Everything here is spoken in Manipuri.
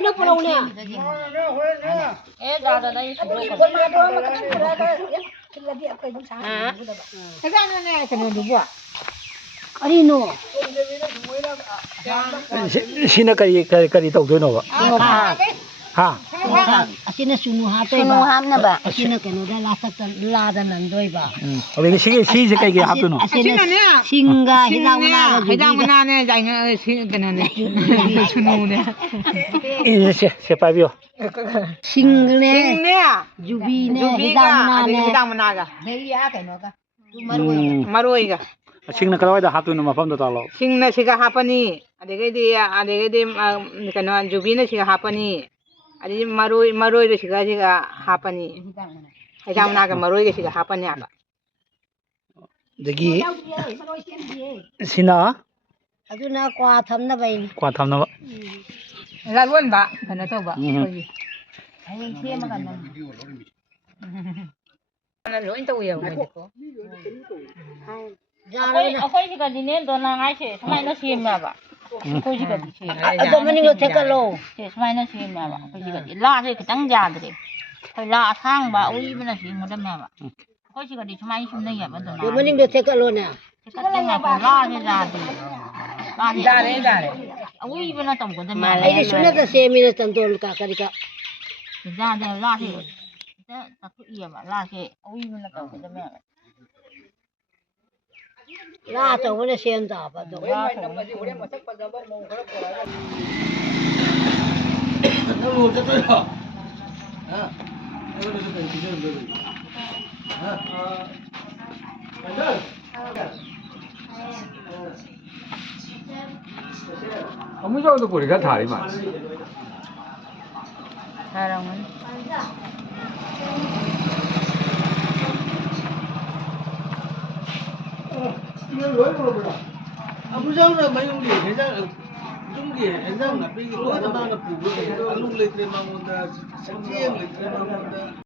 nó phụ đâu nè ra đây con mà đó mà cái phụ ra đây là địa cái nó sáng cái ra này cái nó đúng không 아니 노 신의 까지 또 되노 하 아시네 수누함네 봐 아시네 cái nó đã la ra lần đôi bà 어디 시 까지 합도노 신가 해당나 해당문안에 자기가 그는 수누네 이제 세파비오 신네 주비네 해당문안가 내야 cái nó cả 마로이가 싱나 그라와이다 합도노 마밤도 달로 싱나 시가 하파니 아데게디 그는 주비나 시가 하파니 아니 마로이도 시가 하파니 해당문안가 마로이가 시가 하파니 아바 저기 신나 aduna kwa thamna bai 과 탐나 lalwan ba kana to ba ai se ma kan ana loin to yo ko akwai shiga dinen don na ngai she smai na sim ma ba akwai shiga di she ado mani lo tekalo she smai na sim ma ba akwai shiga di la she kitang ja de kai la sang ba ui bana sim ma da ma ba akwai shiga di smai sim na ya ba don na mani lo tekalo na la she ja de dare ui bana tom ko da ma ai suna da se mi na tandol ka karika ja de la she da ta ku iya ba la she ui bana tom ko da ma la to wala sem da ba do la to nó luôn cho tôi rồi à nó được cái gì rồi 어느 정도 뿌리가 다리 많지. 사랑은 이거 왜 그러더라 아무장나 마용리 회장 중기 회장 나 빼기 또 하나만 보고 안 놀래 그래 막 온다 삼지에 그래 막 온다